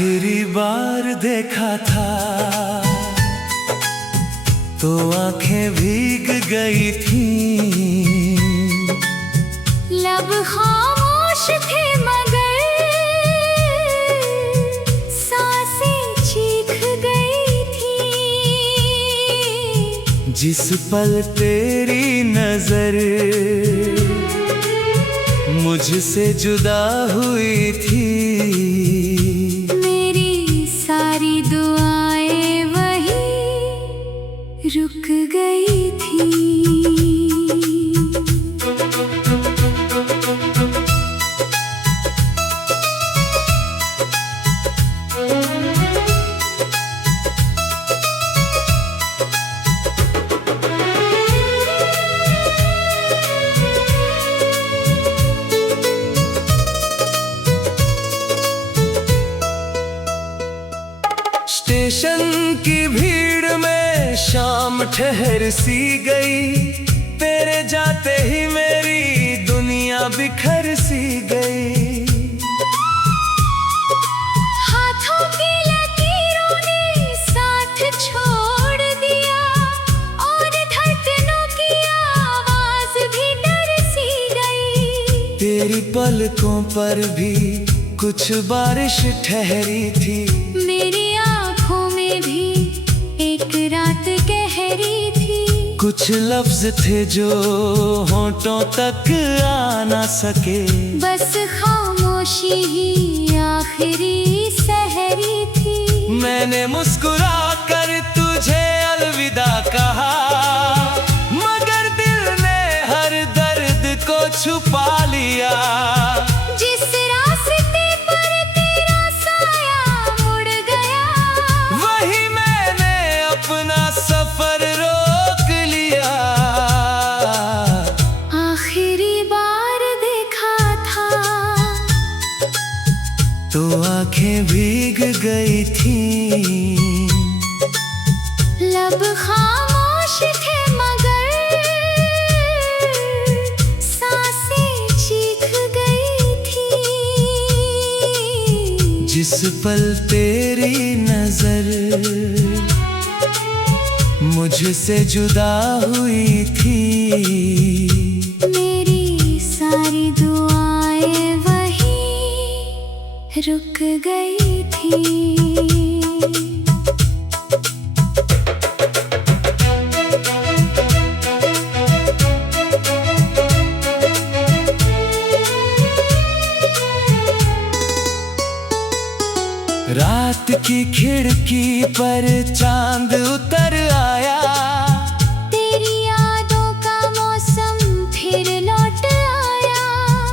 आखिरी बार देखा था तो आंखें भीग गई थी, लब खामोश थे मगर सांसें चीख गई थी। जिस पल तेरी नजर मुझसे जुदा हुई थी, मेरी सारी दुआएं वहीं रुक गई थी। स्टेशन की भीड़ में शाम ठहर सी गई, तेरे जाते ही मेरी दुनिया बिखर सी गई। हाथों की लकीरों ने साथ छोड़ दिया और धड़कनों की आवाज भी डर सी गई। तेरी पलकों पर भी कुछ बारिश ठहरी थी, मेरी आँखों में भी एक रात गहरी थी। कुछ लफ्ज थे जो होंठों तक आ ना सके, बस खामोशी ही आखिरी सहरी थी। मैंने मुस्कुरा कर तुझे अलविदा कहा, मगर दिल ने हर दर्द को छुपा लिया। जिस रास्ते पर तेरा साया मुड़ गया, वही मैंने अपना सफर रोक लिया। आखिरी बार देखा था तो आंखें भीग गई थी, लब खामोश थे मगर सांसें चीख गई थी। जिस पल तेरी नजर मुझसे जुदा हुई थी, मेरी सारी दुआएं वहीं रुक गई थी। रात की खिड़की पर चांद उतर आया, तेरी यादों का मौसम फिर लौट आया।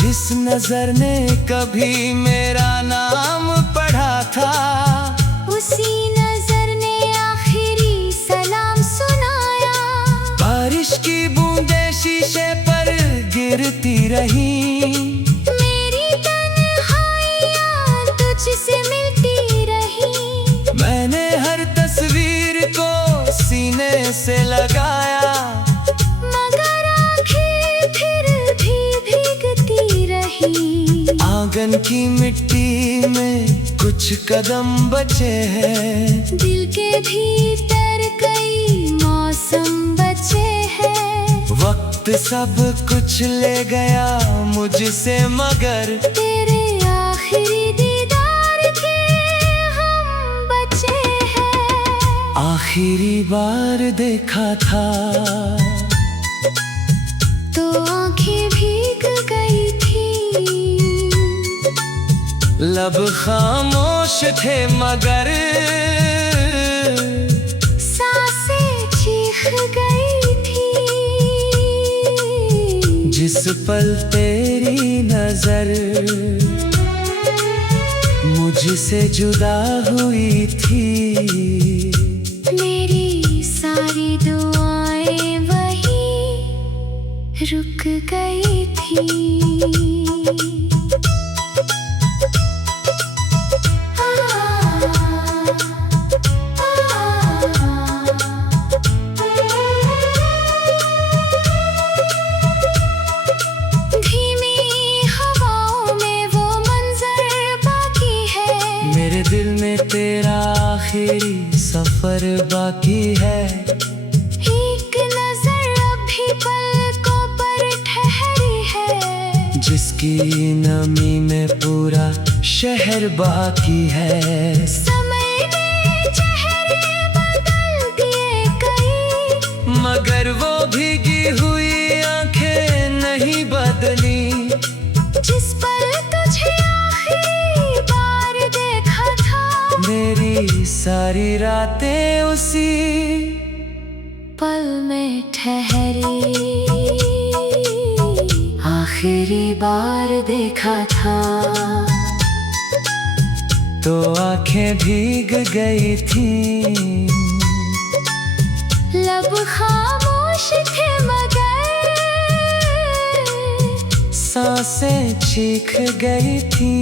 जिस नजर ने कभी मेरा नाम पढ़ा था, उसी नजर ने आखिरी सलाम सुनाया। बारिश की बूंदें शीशे पर गिरती रही, मेरी तन्हाइयाँ तुझसे मिलती रही। मैंने हर तस्वीर को सीने से लगाया, मगर आँखें फिर भी भीगती रही। आंगन की मिट्टी में कुछ कदम बचे हैं, दिल के भीतर कई मौसम बचे हैं। वक्त सब कुछ ले गया मुझसे, मगर तेरे आखिरी दीदार के हम बचे हैं। आखिरी बार देखा था तो आँखें भीग गई थी, लब खामोश थे मगर सांसें चीख गई थी। जिस पल तेरी नजर मुझसे जुदा हुई थी, मेरी सारी दुआएं वहीं रुक गई थी। दिल उसकी नमी में पूरा शहर बाकी है। समय ने चेहरे बदल दिए कई, मगर वो भीगी हुई आंखें नहीं बदली। जिस पल तुझे आखिरी बार देखा था, मेरी सारी रातें उसी पल में ठहरी। आखिरी बार देखा था तो आंखें भीग गई थी। लब खामोश थे मगर सांसें चीख गई थी।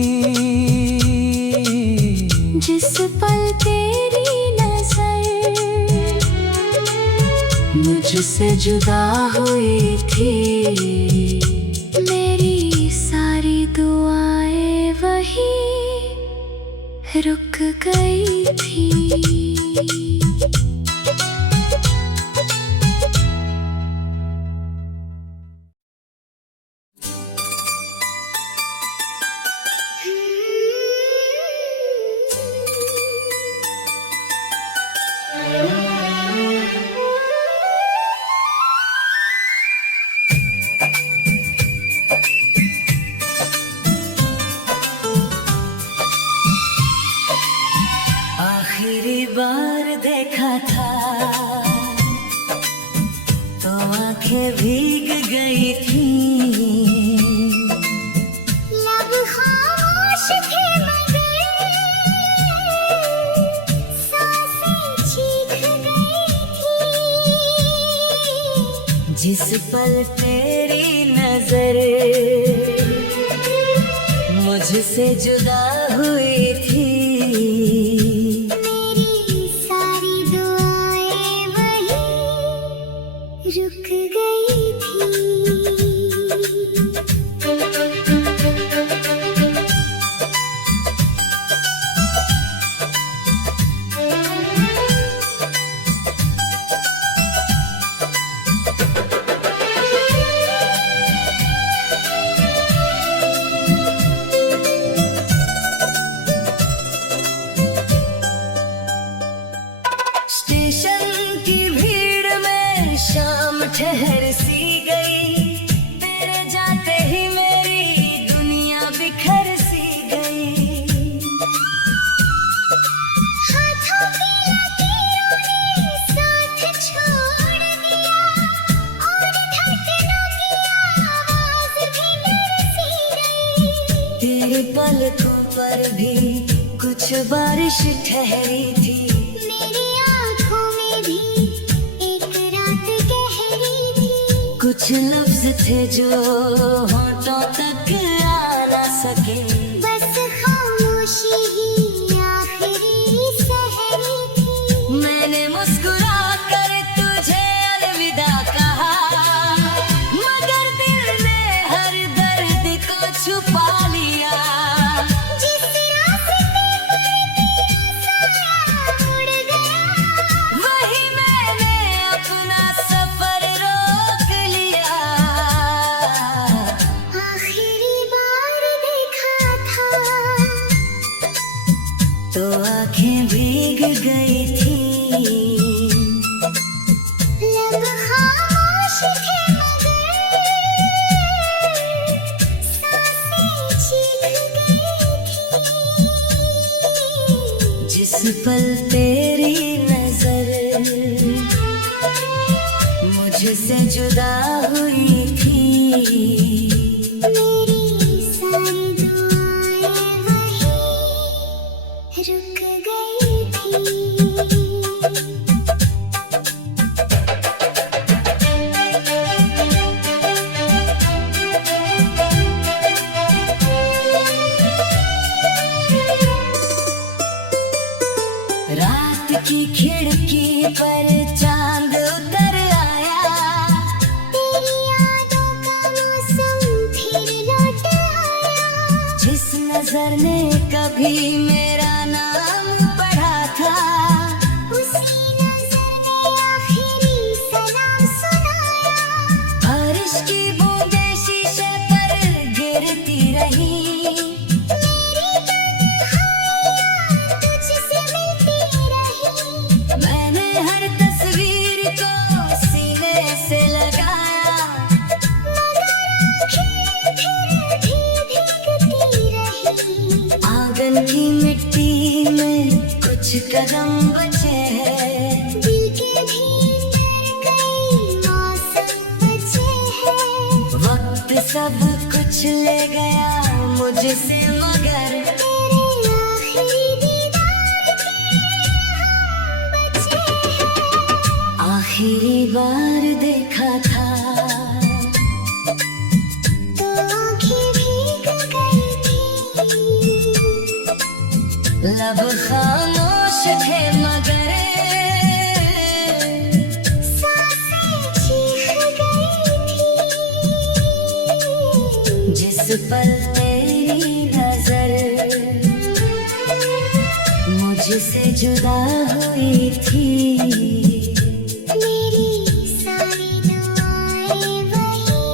जिस पल तेरी नजर मुझसे जुदा हुई थी, मेरी सारी दुआएं वही रुक गई थी। आखिरी बार देखा था तो आंखें भीग गई थी। लब खामोश थे मगर सांसें चीख गई थी। जिस पल तेरी नजर मुझसे जुदा हुई थी, रुक गई थी। स्टेशन की भीड़ में शाम ठहर सी गई। तेरे जाते ही मेरी दुनिया बिखर सी गई। हाथों की लकीरों ने साथ छोड़ दिया और धड़कनों की आवाज भी डर सी गई। तेरे पलकों पर भी कुछ बारिश ठहरी थी। कुछ लफ्ज थे जो होठों तक आ ना सके। बस खामोशी ही आखिरी सहरी थी। मैंने मुस्कुरा कर तुझे अलविदा कहा, मगर दिल ने हर दर्द को छुपा लिया। जिस रास्ते पर तेरा साया उड़ गया, वही मैंने अपना सफर रोक लिया। आखिरी बार देखा था तो आंखें भीग गई थी। लब खामोश थे मगर सांसें चीख गई थी। जिस पल तेरी नजर मुझसे जुदा हुई थी, मेरी सारी दुआएं वही रुक गई थी। रात की खिड़की पर चांद उतर आया। तेरी यादों का मौसम फिर लौट आया। जिस नजर ने कभी मेरा नाम पढ़ा था, उसी नजर ने आखिरी सलाम सुनाया। बारिश की बूंदें शीशे पर गिरती कदम बचे हैं। दिल के भीतर कई मौसम बचे हैं। वक्त सब कुछ ले गया मुझसे मगर तेरे आखिरी दीदार के हम बचे हैं। आखिरी बार देखा था तो आँखें भीग गई थी। लब खामोश थे मगर सांसें चीख गई थी। जिस पल तेरी नजर मुझसे जुदा हुई थी। मेरी सारी दुआएं वहीं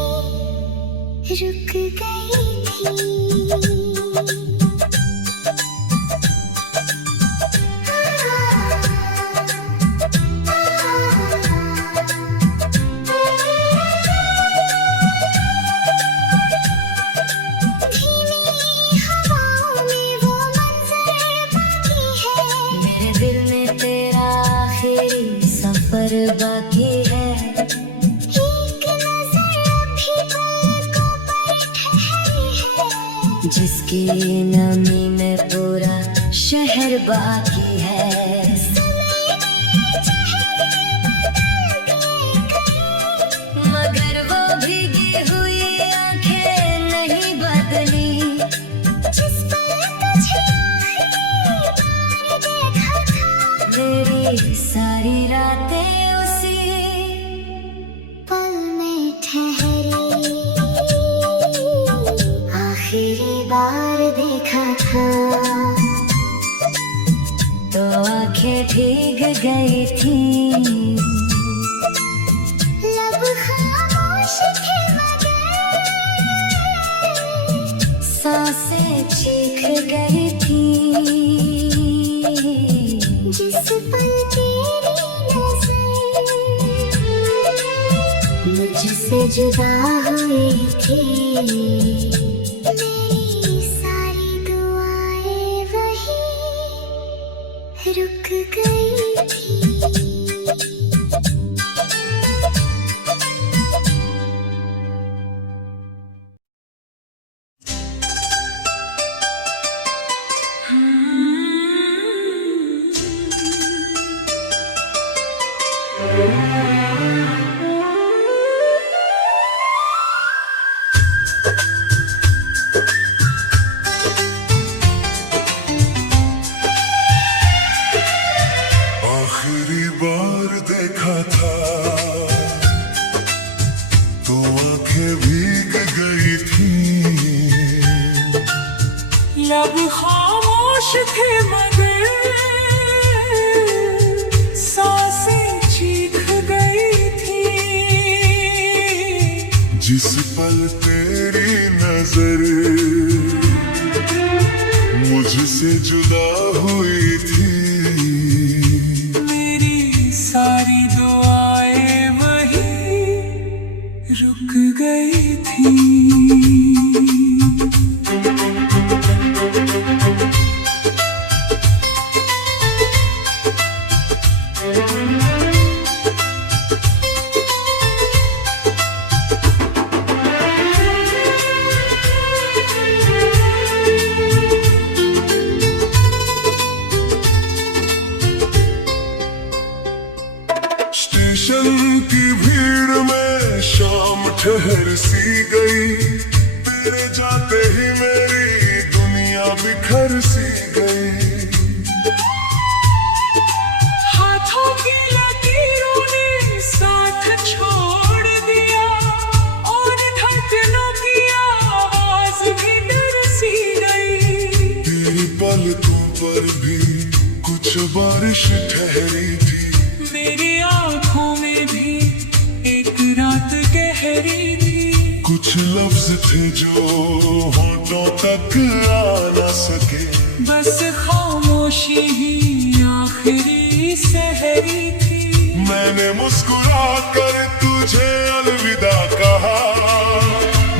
रुक गई थी। धीमी हवाओं में वो मंजर बाकी है। मेरे दिल में तेरा आखिरी सफर बाकी है। एक नजर अभी पलकों पर ठहरी है। जिसकी नमी में पूरा शहर बाकी है। मगर वो भीगी हुई आंखें नहीं बदली। जिस पल तुझे आखिरी बार देखा था। मेरी सारी रातें उसी पल में ठहरी। आखिरी बार देखा था तो आंखें भीग गई थी। लब खामोश थे मगर सांसें चीख गई थी। जिस पल तेरी नजर मुझसे जुदा हुई थी। मेरी सारी दुआएं वहीं रुक गई थी। आखिरी बार देखा था तो आंखें भीग गई थी। लब खामोश थे मगर सांसें चीख गई थी। जिस पल तेरी नजर मुझसे जुदा हुई थी। मेरी सारी दुआएं वहीं रुक गई थी। स्टेशन की भीड़ में शाम ठहर सी गई। तेरे जाते ही मेरी दुनिया बिखर सी गई। हाथों की लकीरों ने साथ छोड़ दिया और धड़कनों की आवाज भी डर सी गई। तेरी पलकों पर भी कुछ बारिश ठहरी थी। मेरी आंखों में भी एक रात गहरी थी। कुछ लफ्ज थे जो होठों तक आ न सके। बस खामोशी ही आखिरी सहरी थी। मैंने मुस्कुरा कर तुझे अलविदा कहा,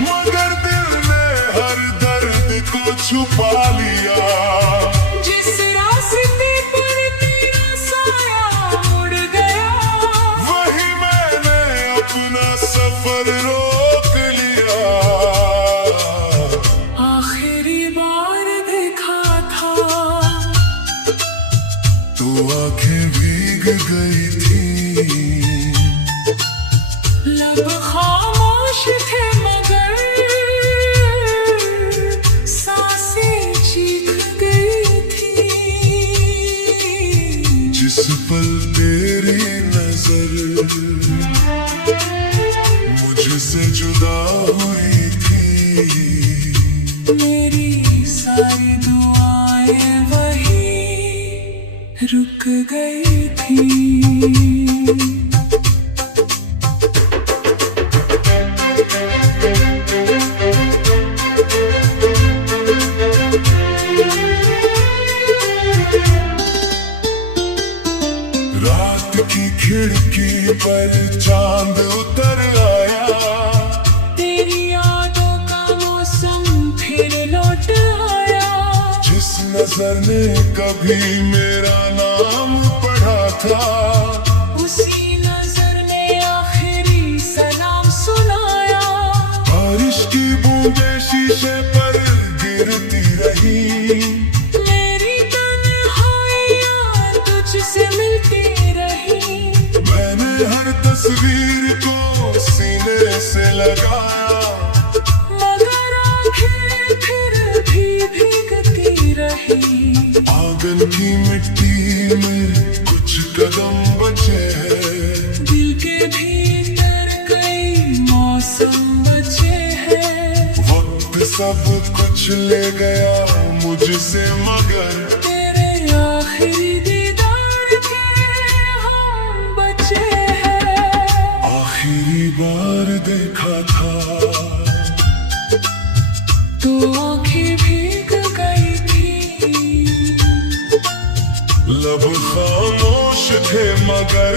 मगर दिल ने हर दर्द को छुपा लिया। जिस रास्ते पर भीग गई थी। लब खामोश थे मगर सांसें चीख गई थी। जिस पल तेरी नजर मुझसे जुदा हुई थी, मेरी सारी दुआएं वही रुक गई थी। रात की खिड़की पर चांद उतर आया, तेरी यादों का मौसम फिर लौट आया। जिस नजर ने कभी मेरा नाम पढ़ा था, उसी नजर ने आखिरी सलाम सुनाया। बारिश की बूंदें शीशे पर गिरती रही, मेरी तन्हाइयाँ तुझसे मिलती रही। मैंने हर तस्वीर को सीने से लगाया, मगर आँखें फिर भी भीगती रही। आंगन की मिट्टी में कुछ कदम बचे हैं, दिल के भीतर कई मौसम बचे हैं। वक्त सब कुछ ले गया मुझसे, मगर तेरे आखिरी दीदार के हम बचे हैं। आखिरी बार देखा था तो आँखें भीग गई थी। लब खामोश थे मगर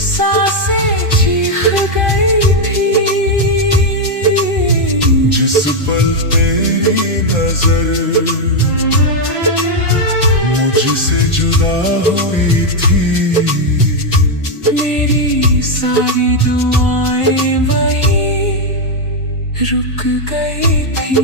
सांसें चीख गई थी। जिस पल तेरी नजर मुझसे जुदा हुई थी, मेरी सारी दुआएं वही रुक गई थी।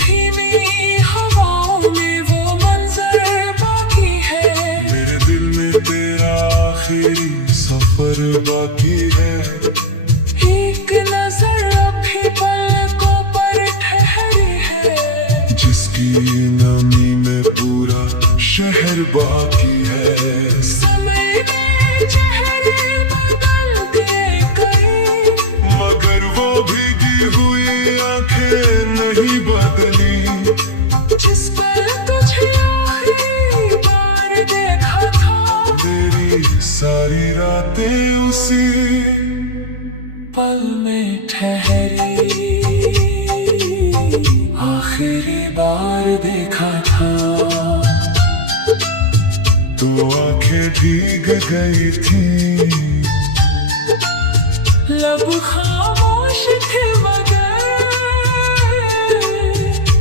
धीमी हवाओं में वो मंजर बाकी है, मेरे दिल में तेरा आखिरी सफर बाकी है। एक नजर अभी पलकों पर ठहरी है, जिसकी नमी में पूरा शहर बाकी है। समय ने चेहरे बदल दिए कई, मगर वो भीगी हुई आंखें नहीं बदली। जिस पल तुझे आखिरी बार देखा था, तेरी सारी रातें उसी पल में ठहरी। आखिरी बार देखा था तो आंखें भीग गई थी। लब खामोश थे मगर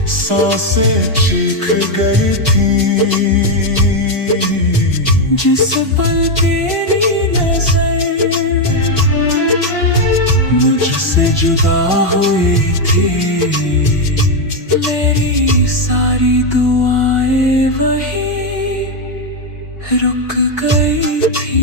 सांसें चीख गई थी। जिस पल तेरी नजर मुझसे जुदा हुई थी, मेरी सारी दुआएं वही रुक गई थी।